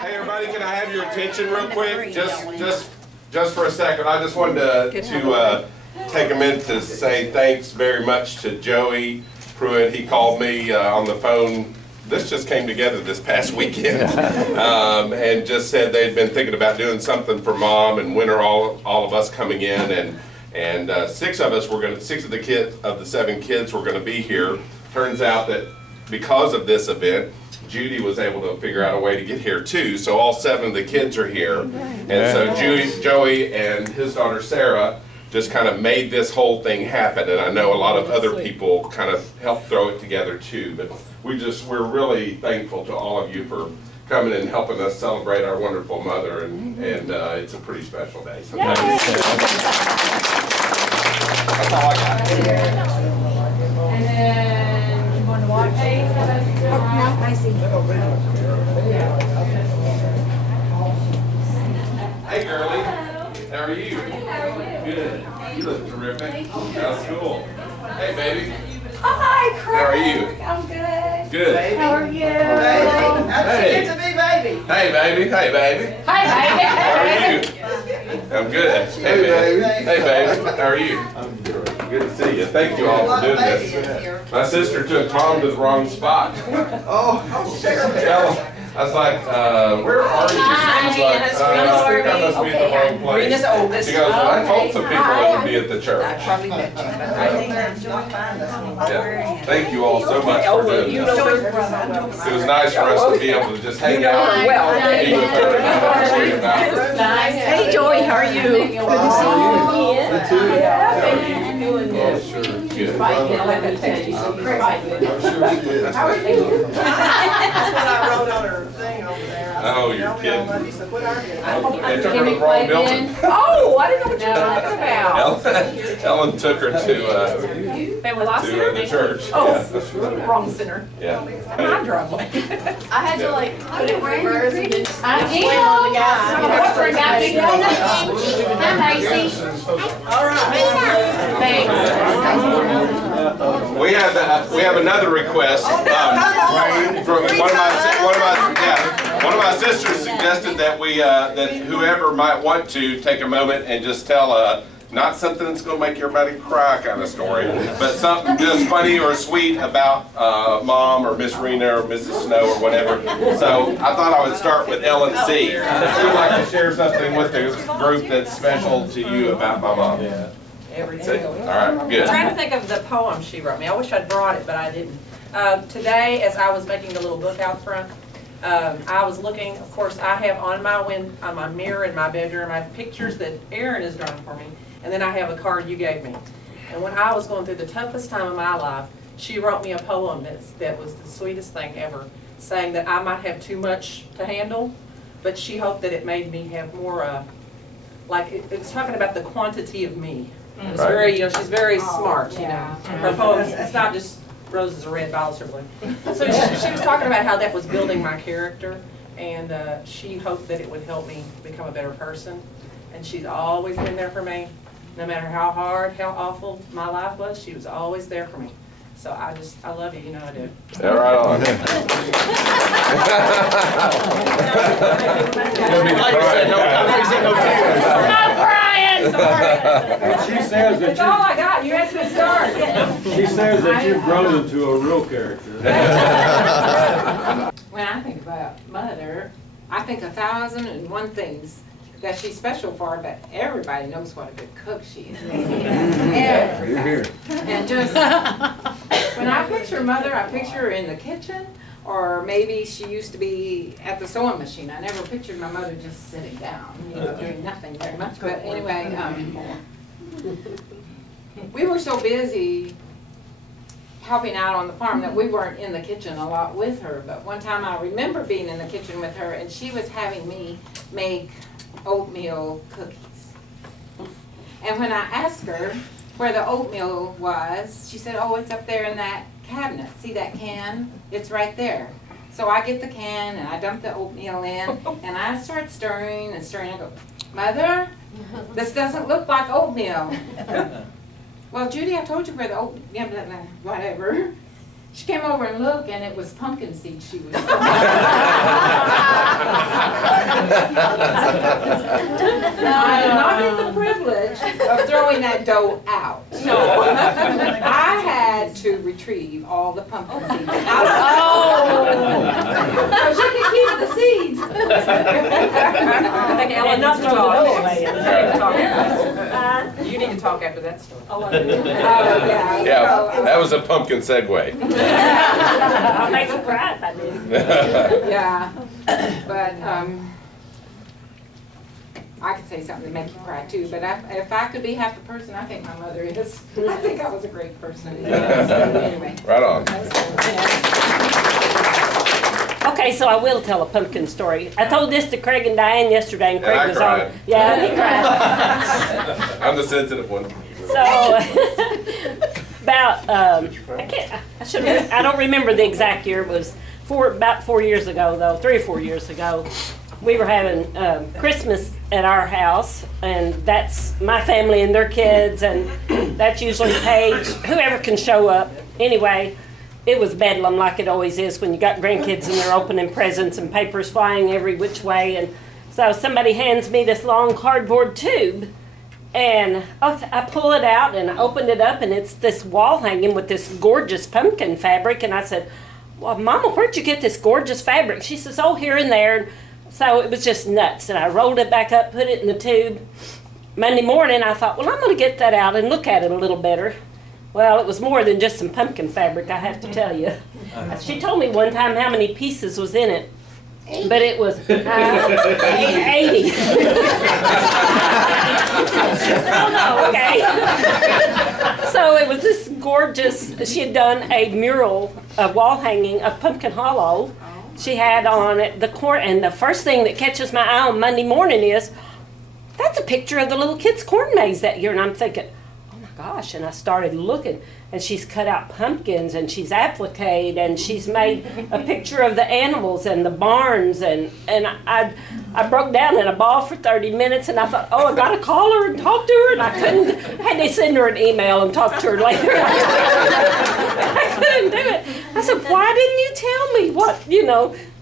Hey everybody, can I have your attention real quick? Just for a second. I just wanted to take a minute to say thanks very much to Joey Pruitt. He called me on the phone. This just came together this past weekend, and just said they'd been thinking about doing something for Mom, and when are all of us coming in, and six of the 7 kids were going to be here. Turns out that because of this event, Judy was able to figure out a way to get here too, so all 7 of the kids are here. And so Joey and his daughter Sarah just kind of made this whole thing happen, and I know a lot of other people kind of helped throw it together too, but we're really thankful to all of you for coming and helping us celebrate our wonderful mother, and it's a pretty special day. So that's all I got. And then you want to watch? I see. Hey girlie, how are you? Good. You look terrific. How's school? Hey baby. Hi, Craig. How are you? I'm good. Good. How are you? Baby. Hey. To be baby. Hey baby. Hey baby. Hi, baby. How are you? I'm good. Hey baby. Hey baby. How are you? I'm good. Good to see you. Thank you all for doing this. My sister took Tom to the wrong spot. Oh, Tell I was like, where are you? She was like, I think I must be at the wrong place. Rena's oldest. She goes, well, I told some people I would be at the I church. probably met you, but I think Yeah. Thank you all so much for doing you this. know her. It was nice for us to be able to just hang out and well. be with her and tell you about her. Nice. Hey, Joey, how are you? Good to see you. You too. Doing Oh, sure. Good. I'll let that text you. So I'm sure you did. How are you? That's what I wrote on her thing over there. Oh, you're kidding. They took her to the wrong building. Oh, I didn't know what you were talking about. Ellen took her to Family Law Center? the church. Oh, wrong center. Yeah. My driveway. I had to like put it in reverse and then just I slam on the gas. My boyfriend got me. Hi, Macy. All right. Thanks. We have another request from one of my sisters suggested that that whoever might want to take a moment and just tell not something that's going to make everybody cry kind of story, but something just funny or sweet about Mom or Miss Rena or Mrs. Snow or whatever. So I thought I would start with Ellen C. She would like to share something with the group that's special to you about my mom. Yeah. All right, good. I'm trying to think of the poem she wrote me. I wish I'd brought it, but I didn't. Today, as I was making the little book out front, I was looking. Of course, I have on my mirror in my bedroom, I have pictures that Erin has drawn for me, and then I have a card you gave me. And when I was going through the toughest time of my life, she wrote me a poem that was the sweetest thing ever, saying that I might have too much to handle, but she hoped that it made me have more. Like it was talking about the quantity of me. It's very, she's very smart, Her poems, it's not just roses are red, violets are blue. So she was talking about how that was building my character, and she hoped that it would help me become a better person. And she's always been there for me. No matter how hard, how awful my life was, she was always there for me. So I love you, you know I do. Yeah, right on. I'm crying, sorry. She says That's that all I got. You asked me to start. she says that you've grown into a real character. When I think about Mother, I think 1,001 things that she's special for, but everybody knows what a good cook she is. You're here. And just, when I picture Mother, I picture her in the kitchen, or maybe she used to be at the sewing machine. I never pictured my mother just sitting down, doing nothing very much. But anyway, we were so busy helping out on the farm that we weren't in the kitchen a lot with her. But one time I remember being in the kitchen with her, and she was having me make oatmeal cookies. And when I asked her where the oatmeal was, she said, oh, it's up there in that cabinet. See that can? It's right there. So I get the can and I dump the oatmeal in, and I start stirring and stirring. I go, Mother, this doesn't look like oatmeal. Well, Judy, I told you where the oatmeal, whatever. She came over and looked, and it was pumpkin seed she was. I did not get the privilege of throwing that dough out. No. I had to retrieve all the pumpkin seeds out. So she could keep the seeds. I think Ellen not needs to throw the talk. dough away. You need to talk after that story. Oh, yeah. Yeah, that was a pumpkin segue. I'll make you cry if I do. Yeah, but I could say something to make you cry too, but if I could be half the person I think my mother is, I think I was a great person. Anyway. Right on. Okay, so I will tell a pumpkin story. I told this to Craig and Diane yesterday, and Craig I was cried. on. Yeah, he cried. I'm the sensitive one. So about I don't remember the exact year. It was about 4 years ago, though, 3 or 4 years ago. We were having Christmas at our house, and that's my family and their kids, and that's usually Paige, whoever can show up. Anyway, it was bedlam like it always is when you got grandkids and they're opening presents and papers flying every which way. And so somebody hands me this long cardboard tube, and I pull it out and I opened it up, and it's this wall hanging with this gorgeous pumpkin fabric. And I said, "Well, Mama, where'd you get this gorgeous fabric?" She says, "Oh, here and there." So it was just nuts. And I rolled it back up, put it in the tube. Monday morning, I thought, well, I'm going to get that out and look at it a little better. Well, it was more than just some pumpkin fabric, I have to tell you. She told me one time how many pieces was in it, but it was 80. Oh, no, okay. So it was this gorgeous, she had done a mural, a wall hanging of Pumpkin Hollow. She had on it the corn, and the first thing that catches my eye on Monday morning is, that's a picture of the little kids' corn maze that year, and I'm thinking, gosh, and I started looking, and she's cut out pumpkins, and she's appliqued, and she's made a picture of the animals and the barns, and I broke down in a ball for 30 minutes, and I thought, oh, I gotta call her and talk to her, and I couldn't. I had to send her an email and talk to her later. I couldn't do it. I said, why didn't you tell me what,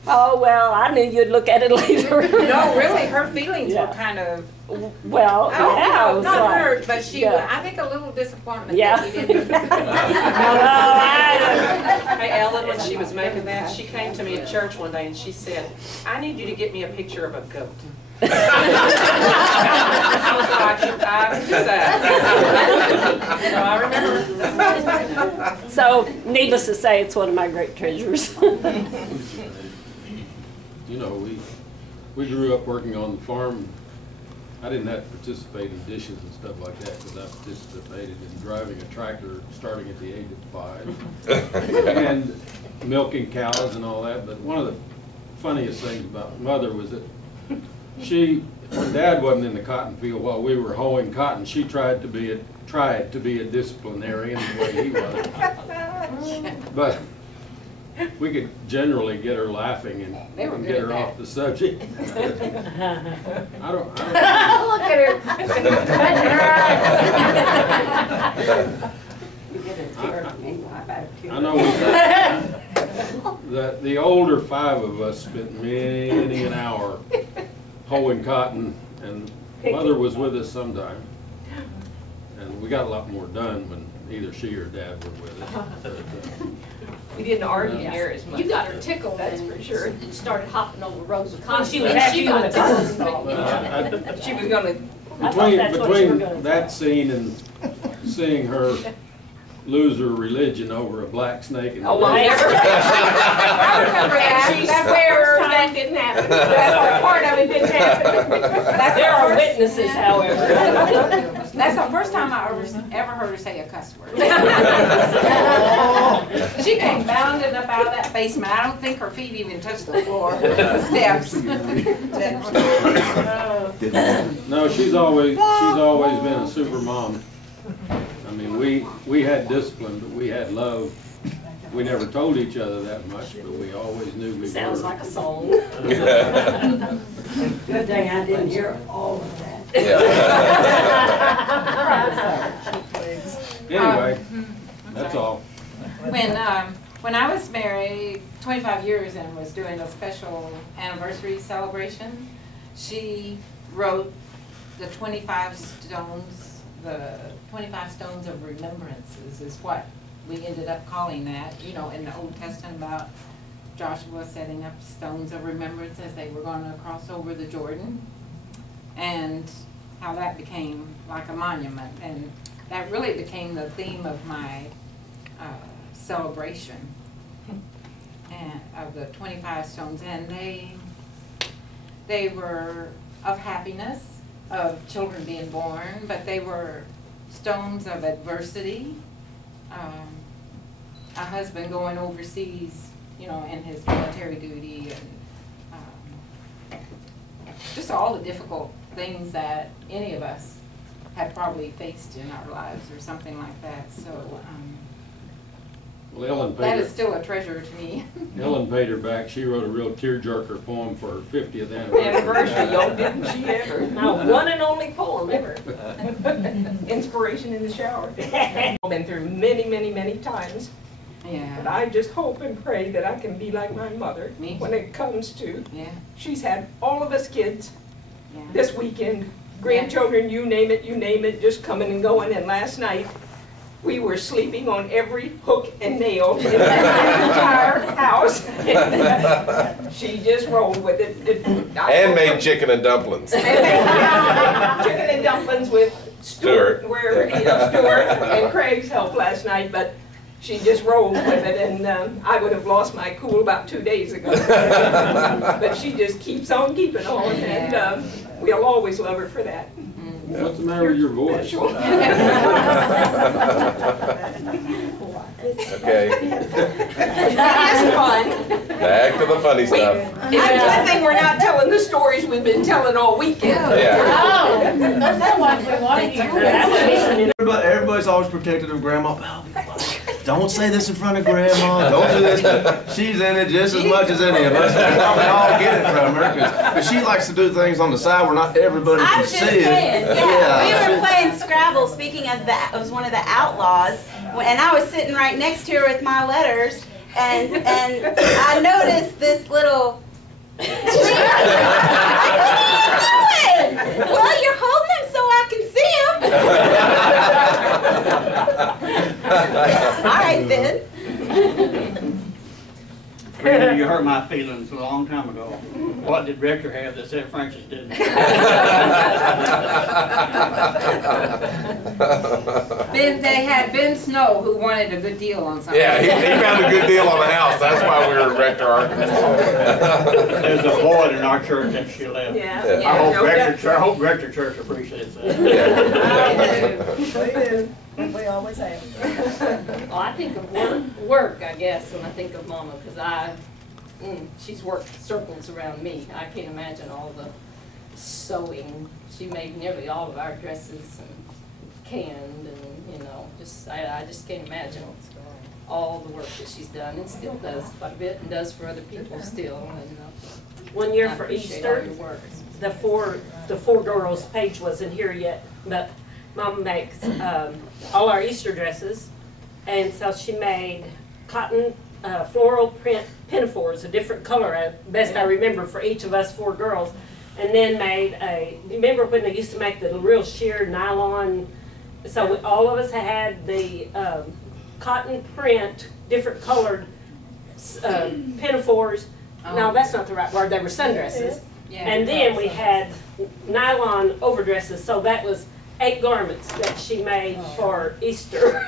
Oh, well, I knew you'd look at it later. No, really, her feelings Yeah. were kind of, Well, yeah, I was not like, hurt, but she, yeah. I think a little disappointment Yeah. that you didn't. Hey, Ellen, when she was making that, she came to me at church one day and she said, "I need you to get me a picture of a goat." I was like, I can do that. So I remember. So, needless to say, it's one of my great treasures. You know, we grew up working on the farm. I didn't have to participate in dishes and stuff like that, because I participated in driving a tractor starting at the age of 5 and milking cows and all that. But one of the funniest things about Mother was that when Dad wasn't in the cotton field while we were hoeing cotton, she tried to be a disciplinarian the way he was. But we could generally get her laughing and get her off the subject. I don't Look at I know that the older 5 of us spent many an hour hoeing cotton, and Mother was with us sometime. And we got a lot more done when either she or Dad were with us. We didn't argue near as much. You got her tickled, that's for sure, and started hopping over rows of cotton. She was after you with a cotton ball. She was gonna, I thought that's what you were gonna Between that scene and seeing her lose her religion over a black snake and I remember that. That's where that didn't happen. that's part of it didn't happen. There are witnesses, however. That's the first time I ever heard her say a cuss word. She came bounding up out of that basement. I don't think her feet even touched the floor, the steps. No, she's always been a super mom. I mean, we had discipline, but we had love. We never told each other that much, but we always knew we were. Sounds like a song. Good thing I didn't hear all of that. Anyway, that's all. When I was married 25 years and was doing a special anniversary celebration, She wrote the 25 stones, the 25 stones of remembrances is what we ended up calling that, you know, in the Old Testament about Joshua setting up stones of remembrance as they were going to cross over the Jordan, and how that became like a monument. And that really became the theme of my celebration and of the 25 stones. And they were of happiness, of children being born, but they were stones of adversity. A husband going overseas, you know, in his military duty, and just all the difficult things that any of us have probably faced in our lives or something like that. So Well, Ellen that paid is still a treasure to me. Ellen paid her back. She wrote a real tearjerker poem for her 50th anniversary. Anniversary, y'all, didn't she ever? My one and only poem ever. Inspiration in the shower. I've been through many, many, many times. But Yeah. I just hope and pray that I can be like my mother Me when it comes to, Yeah. she's had all of us kids Yeah. this weekend, grandchildren, you name it, just coming and going. And last night, we were sleeping on every hook and nail in that entire house. She just rolled with it. And made chicken and dumplings. Chicken and dumplings with Stuart, Stuart and Craig's help last night, but she just rolled with it, and I would have lost my cool about 2 days ago. But she just keeps on keeping on, and we'll always love her for that. What's the matter with your voice? Special. Okay, It's fun. back to the funny stuff. It's a good thing we're not telling the stories we've been telling all weekend. Yeah. That's not what we want to hear. Everybody's always protective of Grandma. Oh, don't say this in front of Grandma. Don't do this. But she's in it just as much as any of us. We probably all get it from her because she likes to do things on the side where not everybody I can was see just it. saying, yeah, we were playing Scrabble, speaking as one of the outlaws, and I was sitting right next to her with my letters, and I noticed this little. What are you doing? Well, you're holding them so I can see them. All right then. Rena, you hurt my feelings a long time ago. What did Rector have that said Francis didn't? They had Ben Snow who wanted a good deal on something. Yeah, he found a good deal on the house. That's why we were in Rector, Arkansas. There's a void in our church that she left. Yeah. I hope Rector Church appreciates that. We always have. Well, I think of work, I guess, when I think of Mama, because she's worked circles around me. I can't imagine all the sewing. She made nearly all of our dresses and canned, and, you know, I just can't imagine all the work that she's done, and still does quite a bit, and does for other people still. And one year I for appreciate all Easter, your work. the four girls, Paige wasn't here yet, but Mama makes all our Easter dresses, and so she made cotton floral print pinafores, a different color, best I remember, for each of us four girls, and then made you remember when they used to make the real sheer nylon, so all of us had the cotton print, different colored pinafores. No, that's not the right word, they were sundresses. Yeah. And then we had nylon overdresses, so that was 8 garments that she made for Easter.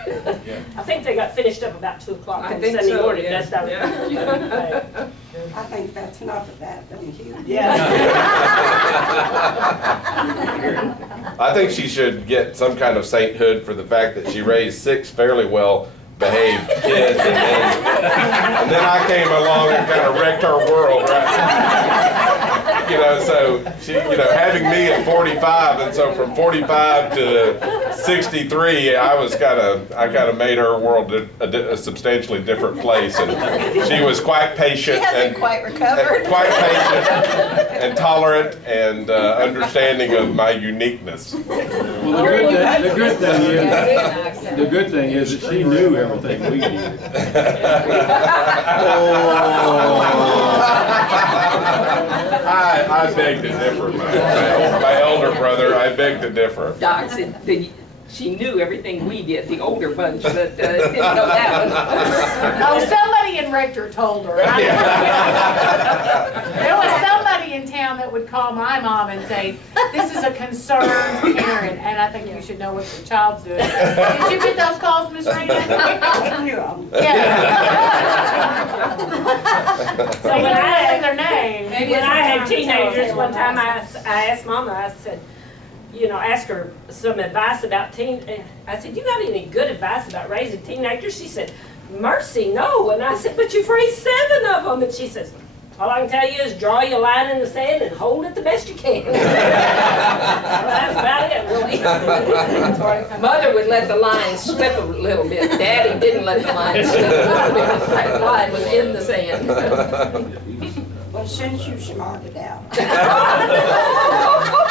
I think they got finished up about 2 o'clock I on think Sunday so, morning. yes. That's Yeah. I think that's enough of that, thank you. I think she should get some kind of sainthood for the fact that she raised 6 fairly well behaved kids, and then I came along and kind of wrecked her world, right? You know, so she, you know, having me at 45, and so from 45 to 63, I kind of made her world a substantially different place, and she was quite patient. She hasn't and quite recovered. Quite patient and tolerant and understanding of my uniqueness. Well, the good thing is that she knew everything we needed. I beg to differ, my elder brother, I beg to differ. Doc said that she knew everything we did, the older bunch, but didn't know that one. Oh, somebody in Rector told her. There was somebody in town that would call my mom and say, this is a concerned parent, and I think you should know what your child's doing. Did you get those calls, Miss Rena? Yeah. So when I had their name, When I had teenagers, one time I asked Mama, I said, you know, ask her some advice about I said, you got any good advice about raising teenagers? She said, mercy, no. And I said, but you've raised 7 of them. And she says, all I can tell you is draw your line in the sand and hold it the best you can. Well, that's about it, really. Mother would let the line slip a little bit. Daddy didn't let the line slip a little bit. That line was in the sand. Well, since you smarted out,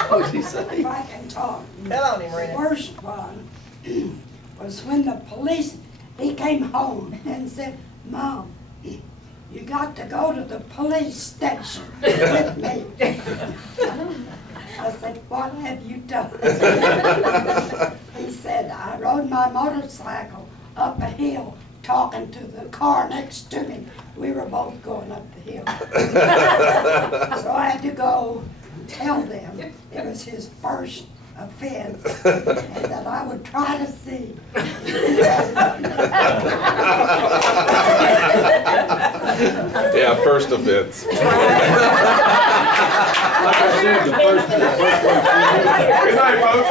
What'd she say? if I can talk. Tell on him, The Rena. worst one was when the police, he came home and said, Mom, you got to go to the police station with me. I said, what have you done? He said, I rode my motorcycle up a hill talking to the car next to me. We were both going up the hill. So I had to go tell them it was his first offense and that I would try to see. Yeah, first offense. Like I said, the first one. Good night, folks.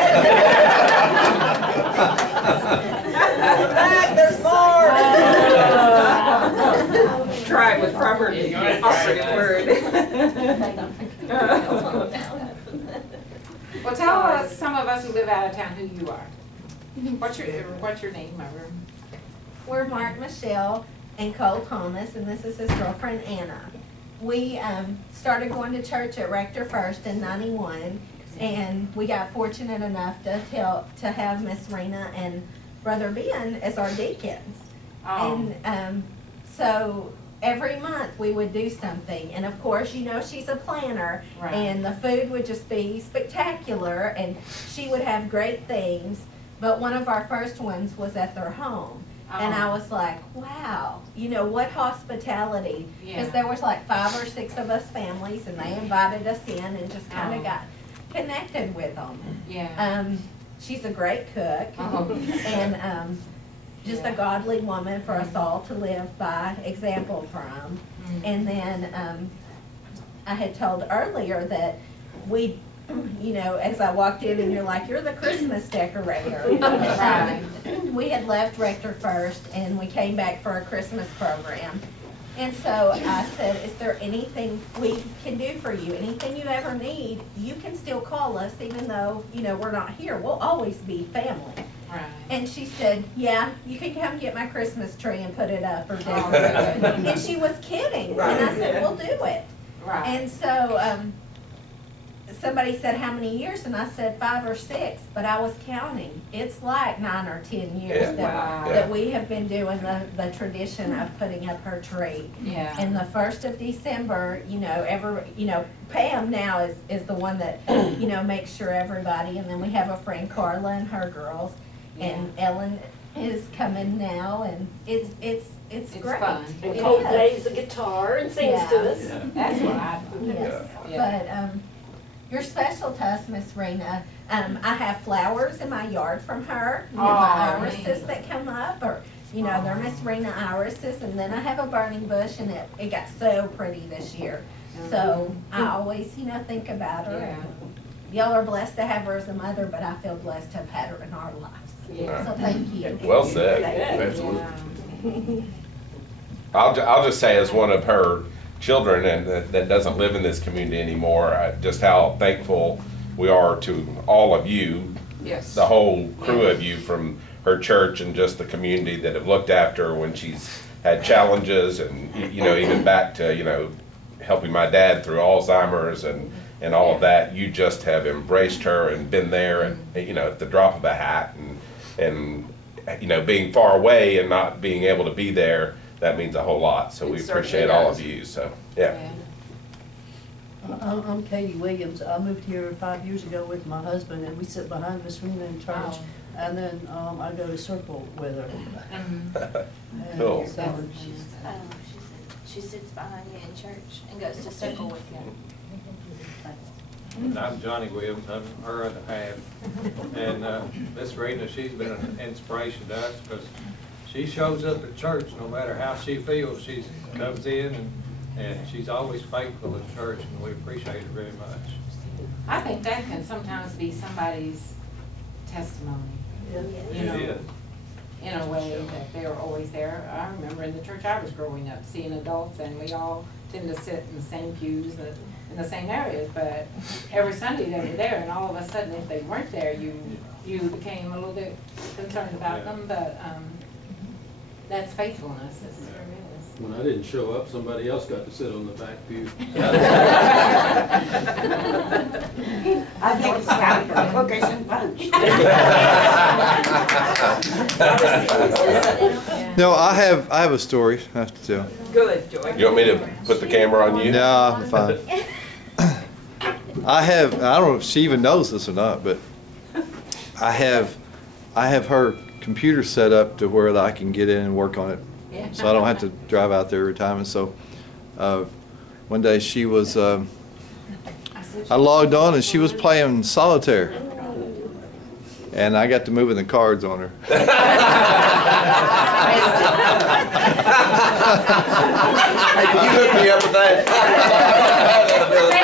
There's more. Try was probably the operative word. Well, tell some of us who live out of town who you are. What's your name, Mother? We're Mark, Michelle, and Cole Thomas, and this is his girlfriend Anna. We started going to church at Rector First in '91, and we got fortunate enough to have Miss Rena and Brother Ben as our deacons. Oh. And so every month we would do something, and of course, you know, she's a planner, Right. and the food would just be spectacular, and she would have great things. But one of our first ones was at their home. And I was like, wow, you know, what hospitality. Because there was like 5 or 6 of us families, and they invited us in and just kind of got connected with them. Yeah. She's a great cook, and just a godly woman for us all to live by example from. And then I had told earlier that we, you know, as I walked in and you're like, you're the Christmas decorator. Right. We had left Rector First and we came back for a Christmas program. And so I said, is there anything we can do for you? Anything you ever need, you can still call us even though, you know, we're not here. We'll always be family. Right. And she said, yeah, you can come get my Christmas tree and put it up or decorate it. And she was kidding. And I said, we'll do it. Right. And so somebody said, how many years? And I said 5 or 6, but I was counting. It's like 9 or 10 years that we have been doing the tradition of putting up her tree. Yeah. And the 1st of December, you know, Pam now is the one that, you know, makes sure everybody, and then we have a friend Carla and her girls, and Ellen is coming now, and it's great. Fun. And Cole plays the guitar and sings to us. That's what I do. Yes, Yeah. but you're special to us, Miss Rena. I have flowers in my yard from her. You know, my irises that come up, or you know, they're Miss Rena irises, and then I have a burning bush, and it got so pretty this year. So I always, you know, think about her. Yeah. Y'all are blessed to have her as a mother, but I feel blessed to have had her in our lives. Yeah. So thank you. Well said. Absolutely. I'll just say, as one of her children and that doesn't live in this community anymore, just how thankful we are to all of you, Yes. the whole crew of you from her church and just the community that have looked after her when she's had challenges, and you know, even back to, you know, helping my dad through Alzheimer's and all of that. You just have embraced her and been there, and you know, at the drop of a hat, and you know, being far away and not being able to be there, that means a whole lot. So we appreciate all of you. So yeah. I'm Katie Williams. I moved here 5 years ago with my husband, and we sit behind Miss Rena in church. And then I go to circle with her. And Cool. so She sits behind you in church and goes to circle with you. And I'm Johnny Williams, I'm her other half. And Miss Rena, she's been an inspiration to us because she shows up at church no matter how she feels. She comes in and she's always faithful at church, and we appreciate her very much. I think that can sometimes be somebody's testimony. You know, It is. in a way that they're always there. I remember in the church I was growing up, seeing adults, and we all tend to sit in the same pews in the same areas, but every Sunday they were there, and all of a sudden, if they weren't there, you became a little bit concerned about them, but that's faithfulness. It really is. When I didn't show up, somebody else got to sit on the back pew. I think it's time for cookies and punch. No, I have a story I have to tell. Good, Joy. You want me to put the camera on you? No, I'm fine. I don't know if she even knows this or not, but I have her computer set up to where I can get in and work on it. So I don't have to drive out there every time. And so one day she was, I logged on and she was playing solitaire. And I got to moving the cards on her. Say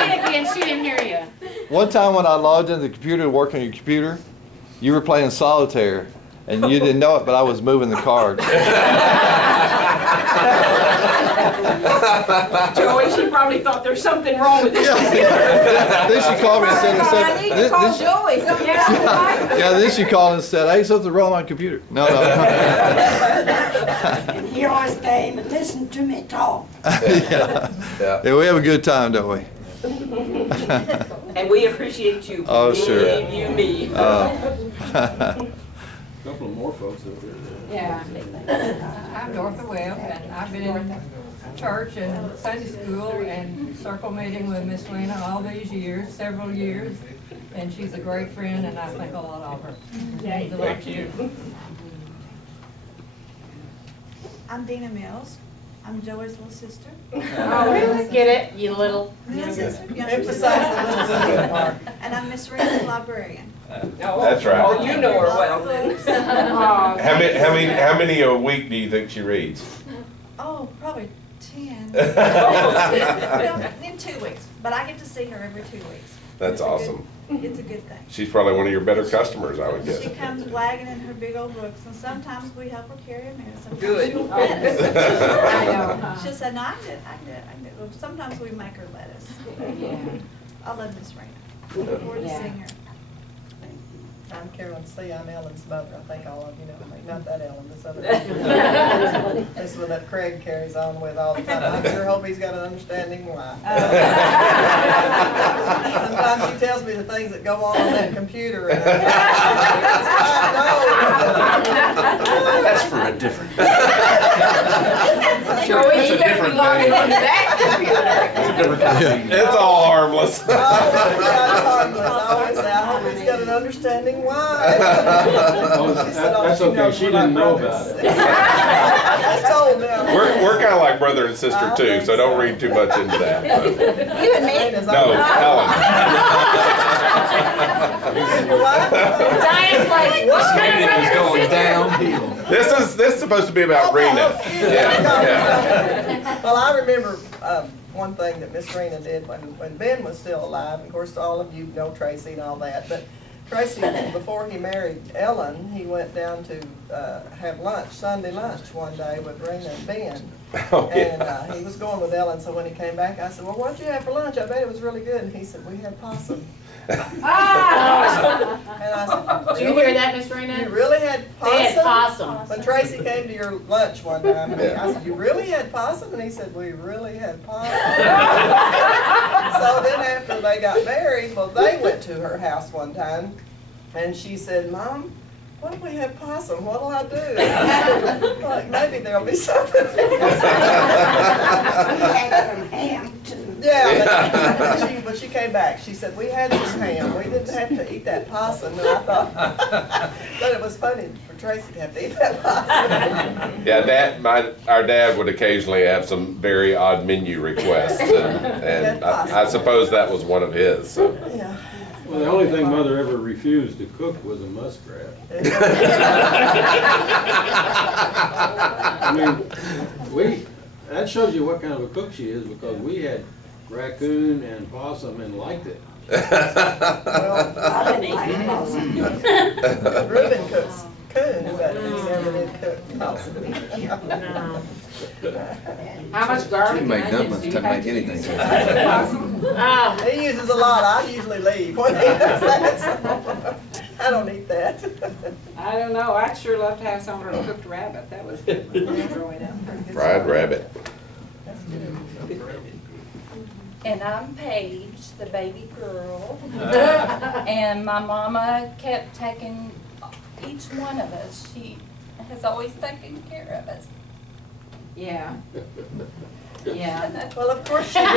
it again, she didn't hear you. One time when I logged into the computer to work on your computer, you were playing solitaire. And you didn't know it, but I was moving the cards. Joey, she probably thought there's something wrong with this computer. Then she called me and said, I need to call Joey. yeah, then she called and said, hey, something's wrong with my computer. No. And he always came and listened to me talk. Yeah, we have a good time, don't we? And we appreciate you. Oh, sure. You, me. A couple of more folks over there. Yeah. I'm Dorothy Webb, and I've been in church and Sunday school and circle meeting with Miss Rena all these years, several years, and she's a great friend, and I think a lot of her. Thank you. I'm Dina Mills. I'm Joey's little sister. Oh, really? Get it? You little. Little sister. Emphasize the little sister part. And I'm Miss Rena's librarian. That's right. Oh, you know her well then. How many a week do you think she reads? Oh, probably 10. Well, in 2 weeks, but I get to see her every 2 weeks. That's awesome. It's a good thing. She's probably one of your better customers, I would guess. She comes wagging in her big old books, and sometimes we help her carry them in. Sometimes Good. she won't let us. I know. She'll say, no, I can do it, I can do it, I can do it. Well, sometimes we make her let us. I love Miss Rena. Look forward to seeing her. I'm Carolyn C. I'm Ellen's mother. I think all of you know me. Not that Ellen, this other one. This one that Craig carries on with all the time. I sure hope he's got an understanding why. Sometimes she tells me the things that go on that computer. And That's for a different. Joey, you better be logging into that computer. It's all harmless. Oh, yeah, it's harmless. I always say, I hope he's got an understanding why. She said, oh, That's okay, knows she what didn't I know promise. about it. I just told them. We're kind of like brother and sister too, so don't read too much into that. But. You and me? No, Helen. Diane's like, what's going downhill. This is supposed to be about Rena. Well, I remember one thing that Miss Rena did when Ben was still alive. Of course, all of you know Tracy and all that, but Tracy, before he married Ellen, he went down to have lunch, Sunday lunch one day with Rena and Ben. Oh, yeah. And he was going with Ellen, so when he came back, I said, well, what'd you have for lunch? I bet it was really good. And he said, we had possum. ah! And I said, Did you hear that, Miss Rena? You really had possum? They had possum. When Tracy came to your lunch one time, I said, you really had possum? And he said, we really had possum. So then after they got married, well, they went to her house one time, and she said, Mom, what if we have possum? What'll I do? Like, maybe there'll be something. We had some ham too. Yeah, but she came back. She said, we had this ham. We didn't have to eat that possum. And I thought, but it was funny for Tracy to have to eat that possum. Yeah, our dad would occasionally have some very odd menu requests, and I suppose that was one of his. So. Yeah. Well, the only thing Mother ever refused to cook was a muskrat. I mean, that shows you what kind of a cook she is, because we had raccoon and possum and liked it. Well, I didn't eat possum. Reuben cooks coon, but he never did cook possum. No. How much garlic and onions do you have to use? He uses a lot. I usually leave when he does that. So I don't eat that. I don't know. I'd sure love to have some of her cooked rabbit. That was good when I was growing up. Fried rabbit. And I'm Paige, the baby girl. And my mama kept taking each one of us. She has always taken care of us. Yeah. Yeah. Well, of course she did.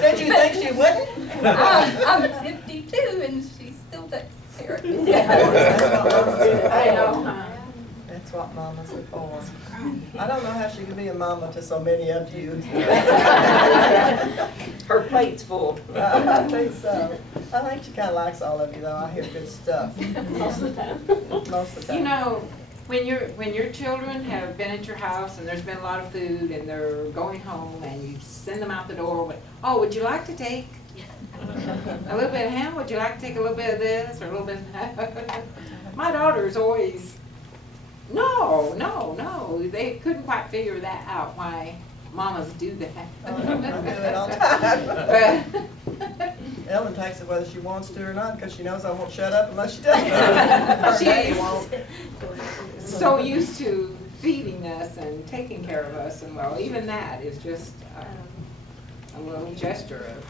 Did you think she wouldn't? I'm 52 and she still takes care of me. I know. That's what mamas are for. I don't know how she could be a mama to so many of you. Her plate's full. I think so. I think she kind of likes all of you, though. I hear good stuff. Most of the time. Most of the time. You know, when your children have been at your house and there's been a lot of food and they're going home and you send them out the door with, oh, would you like to take a little bit of ham? Would you like to take a little bit of this or a little bit of that? My daughter's always, no. They couldn't quite figure that out, why mamas do that. I do it all the time. Ellen takes it whether she wants to or not, because she knows I won't shut up unless she does. She's so used to feeding us and taking care of us, and well, even that is just a little gesture of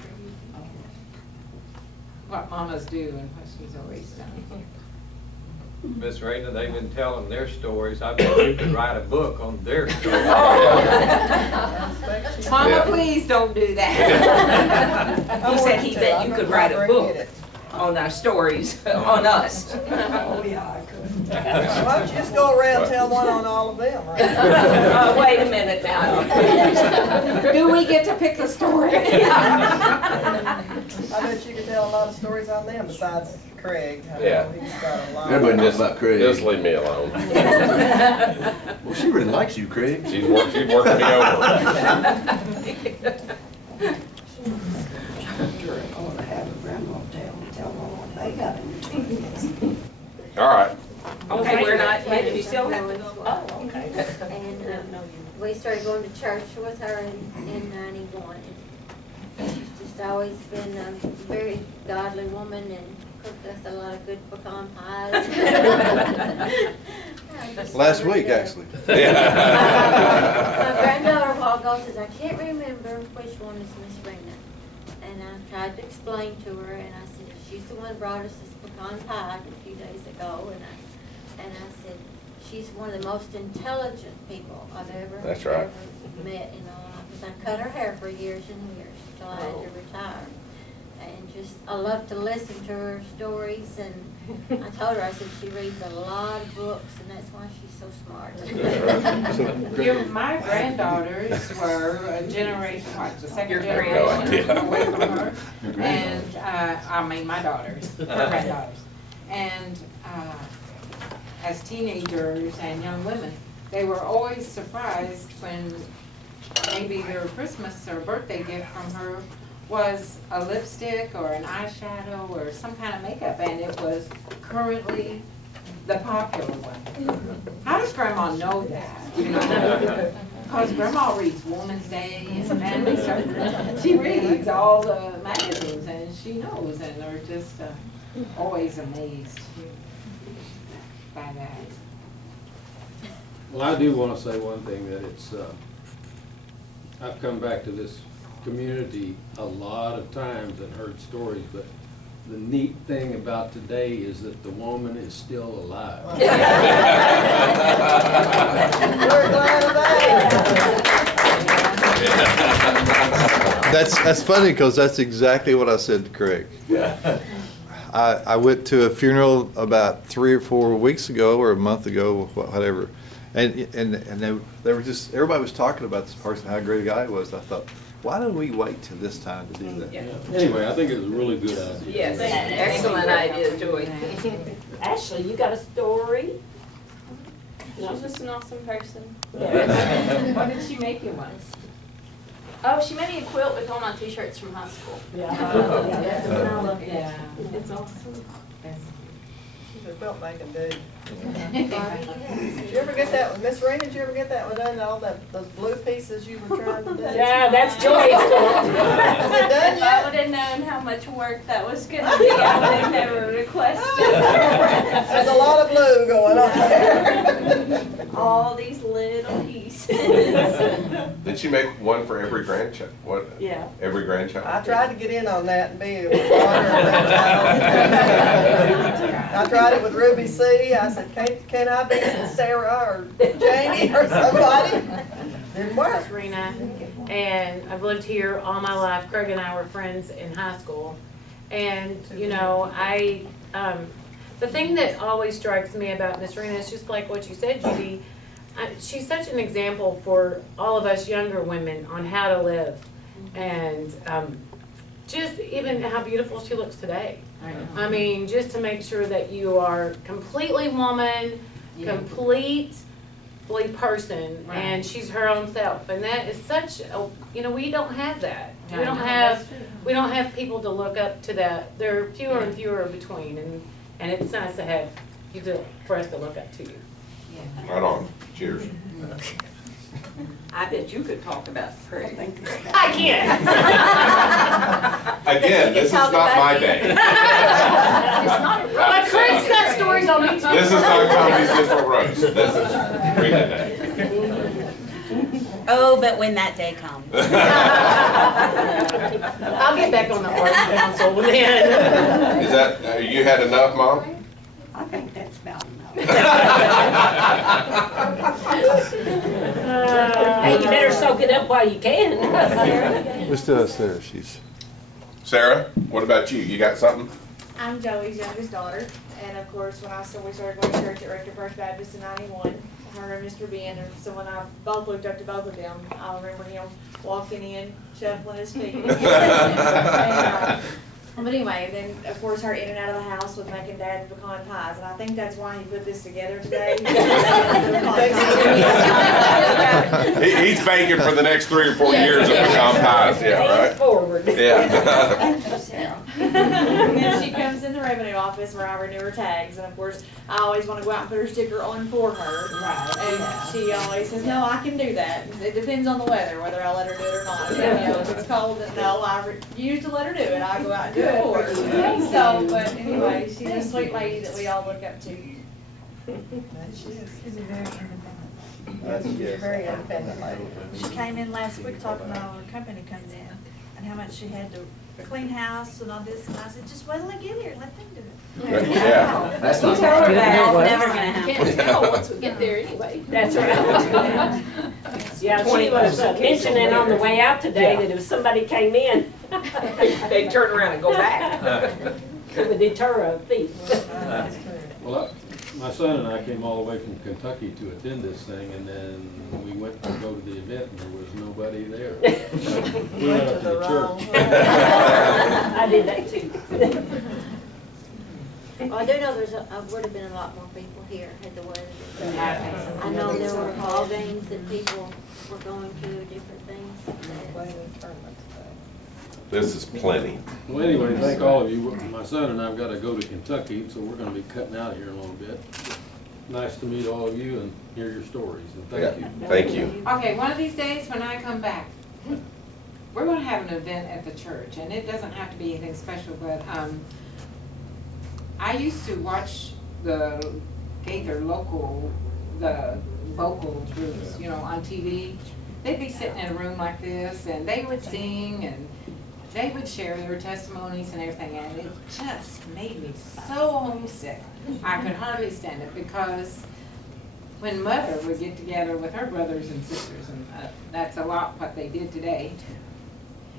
what mamas do and what she's always done. Miss Rena, they've been telling their stories. I bet you could write a book on their stories. Mama, please don't do that. He said he bet you could write a book on our stories, on us. Oh, yeah, I could. Why don't you just go around and tell one on all of them, right? Wait a minute now. Do we get to pick the story? I bet you could tell a lot of stories on them besides Craig. Yeah. He's got a lot. Everybody knows about Craig. Just leave me alone. Well, she really likes you, Craig. She's working me over. All right. Okay, we're not yet. You still have to go. Oh, okay. And we started going to church with her in 91. And she's just always been a very godly woman and cooked us a lot of good pecan pies. Last week, actually. My granddaughter a while ago says, I can't remember which one is Miss Rena. And I tried to explain to her, and I said, she's the one who brought us this pecan pie a few days ago. And I said, she's one of the most intelligent people I've ever met in my life. Because I cut her hair for years and years until I had to retire. And just, I love to listen to her stories. And I told her, I said, she reads a lot of books, and that's why she's so smart. My granddaughters were a generation, what, the second generation away from her. And, I mean, my daughters, her granddaughters. And as teenagers and young women, they were always surprised when maybe their Christmas or birthday gift from her was a lipstick or an eyeshadow or some kind of makeup, and it was currently the popular one. How does Grandma know that? You know, because Grandma reads Woman's Day and Family Circle. She reads all the magazines, and she knows, and they're just always amazed by that. Well, I do want to say one thing, that it's, I've come back to this community a lot of times and heard stories, but the neat thing about today is that the woman is still alive. We're glad of that. That's funny because that's exactly what I said to Craig. I went to a funeral about 3 or 4 weeks ago or a month ago, whatever, and they were just, everybody was talking about this person, how great a guy he was. I thought, why don't we wait till this time to do that? Yeah. Anyway, I think it was a really good idea. Yes, excellent idea, Joey. Ashley, you got a story? She's just an awesome person. What did she make you one? Oh, she made me a quilt with all my t-shirts from high school. Yeah. Yeah. It's awesome. She's a quilt making dude. Did you ever get that one? Miss Rena, did you ever get that one done, all those blue pieces you were trying to do? Yeah, that's Joy's quilt. Is it done If I yet? would have known how much work that was going to be, I would have never requested. There's a lot of blue going on there. All these little pieces. Did she make one for every grandchild? What? Yeah. Every grandchild? I tried to get in on that and be a daughter. I tried it with Ruby C. I said, can I be Sarah or Jamie or somebody? Didn't work. It's Rena, and I've lived here all my life. Craig and I were friends in high school. And, you know, the thing that always strikes me about Miss Rena is just like what you said, Judy. She's such an example for all of us younger women on how to live. And just even how beautiful she looks today. I mean, just to make sure that you are completely woman, completely person, Right. and she's her own self. And that is such a, you know, we don't have that. I We don't know, have, that's true. we don't have people to look up to that. There are fewer and fewer between, and it's nice to have you to, for us to look up to you. Right on. Cheers. I bet you could talk about Craig. I can't. Again, this is not my day. But Craig's got stories on me too. This is not Comedy Central Roast. This is Rena Day. Oh, but when that day comes. I'll get back on the art council then. Is that, you had enough, Mom? I think that's about enough. Hey, you better soak it up while you can. We still have Sarah. She's. Sarah, what about you? You got something? I'm Joey's youngest daughter, and of course, when we started going to church at Rector First Baptist in '91, her and Mr. Ben, so when I both looked up to both of them, I remember him walking in, shuffling his feet. But anyway, then of course her in and out of the house with making Dad's pecan pies, and I think that's why he put this together today. He's banking for the next 3 or 4 years of pecan pies, yeah, right? Forward. Yeah. Thank you, Sarah. And then she comes in the revenue office where I renew her tags, and of course, I always want to go out and put her sticker on for her. Right. And she always says, no, I can do that. It depends on the weather, whether I let her do it or not. You know, if it's cold, then no, I refuse to let her do it. I go out and do it for her. So, but anyway, she's a sweet lady that we all look up to. She is. She's a very independent. She's a very independent lady. She came in last week talking about her company comes in and how much she had to clean house and all this, and I said, just wait till I get here, let them do it. Yeah. That's not tell her that. It's never gonna happen. Can't tell once we get there anyway. That's right. Yeah, she was mentioning on the way out today that if somebody came in, They turn around and go back. it would deter a thief. Well, my son and I came all the way from Kentucky to attend this thing, and then we went to go to the event, and there was nobody there. We went up to the church. I did that too. Well, I do know would have been a lot more people here had the weather been better. I know there were ball games that people were going to, different things. This is plenty. Well, anyway, thank all of you. My son and I have got to go to Kentucky, so we're going to be cutting out here in a little bit. Nice to meet all of you and hear your stories, and thank you. Thank you. Okay, one of these days when I come back, we're gonna have an event at the church, and it doesn't have to be anything special, but, I used to watch the Gaither local, the vocal groups, you know, on TV. They'd be sitting in a room like this, and they would sing, and they would share their testimonies and everything, and it just made me so homesick. I could hardly stand it because when Mother would get together with her brothers and sisters, and that's a lot what they did today.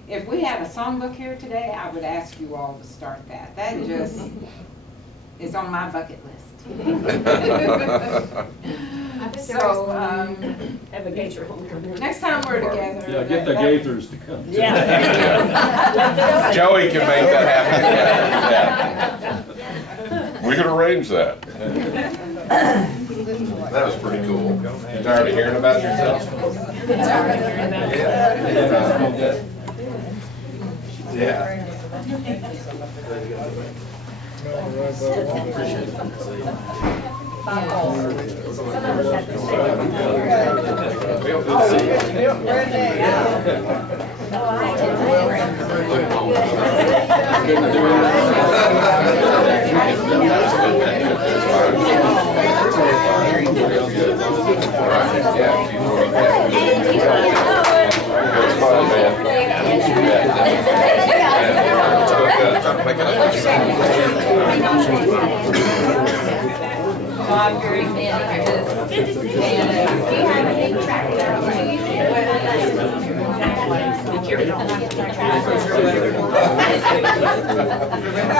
If we had a songbook here today, I would ask you all to start that. That just is on my bucket list. So, have a Gaither home. next time we're together. Yeah, get the Gaithers to come. Yeah. Joey can make that happen. Yeah. We could arrange that. That was pretty cool. You tired of hearing about yourself? Yeah.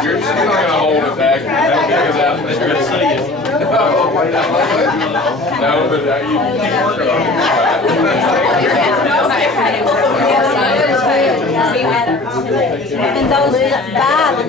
You're just not gonna hold it back. No, but you keep working on it. And those that buy the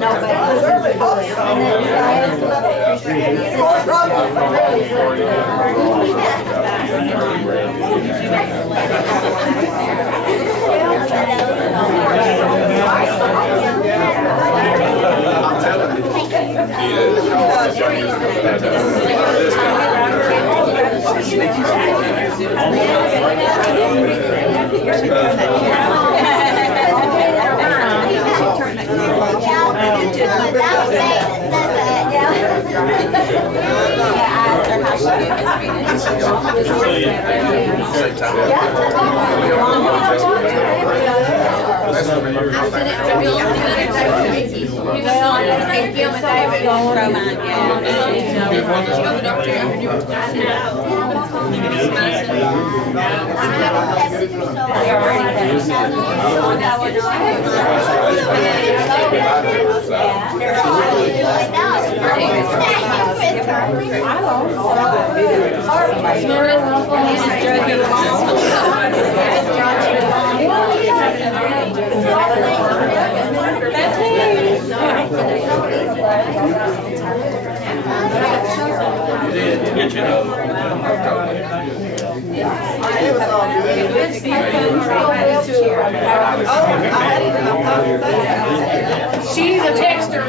She's a texter.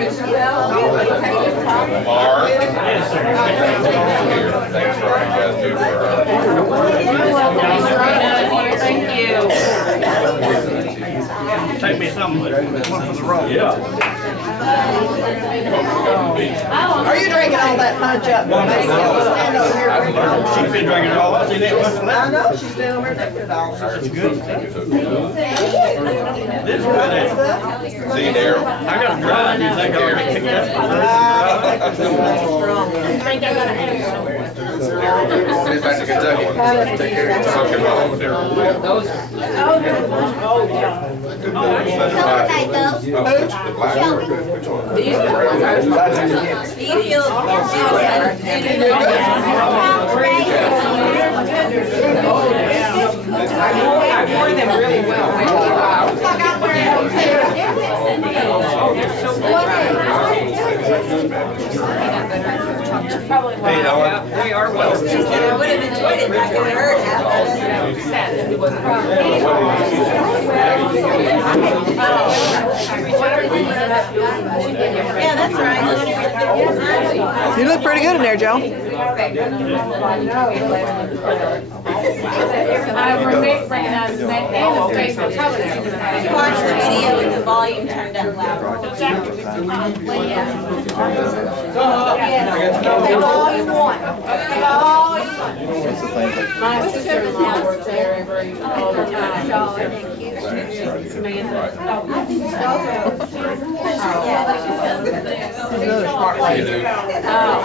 Mark. Thanks for all you guys do for Thank you. Take me something, one for the road. Are you drinking all that punch up? She's been drinking it all. I see that. I know, she's been over there drinking it all. It's good. This is good. See you, Daryl. I got to drive. You think I'll be kicked up? Get back to Kentucky. Take care of yourself. Your mom, Daryl. Which one? Do you feel I've worn them really well. Hey, Ellen. They are well. She said I would have enjoyed it if I could have heard half of Yeah, that's right. You look pretty good in there, Joe. I recognize his name and his face. Did you watch the video with the ball volume turned up loud. All you want. All you want. My sister-in-law works there all the time. Samantha.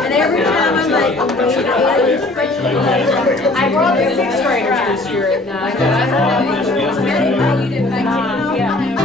And every time I make them read I brought the sixth graders this year at night. You didn't make it. Yeah.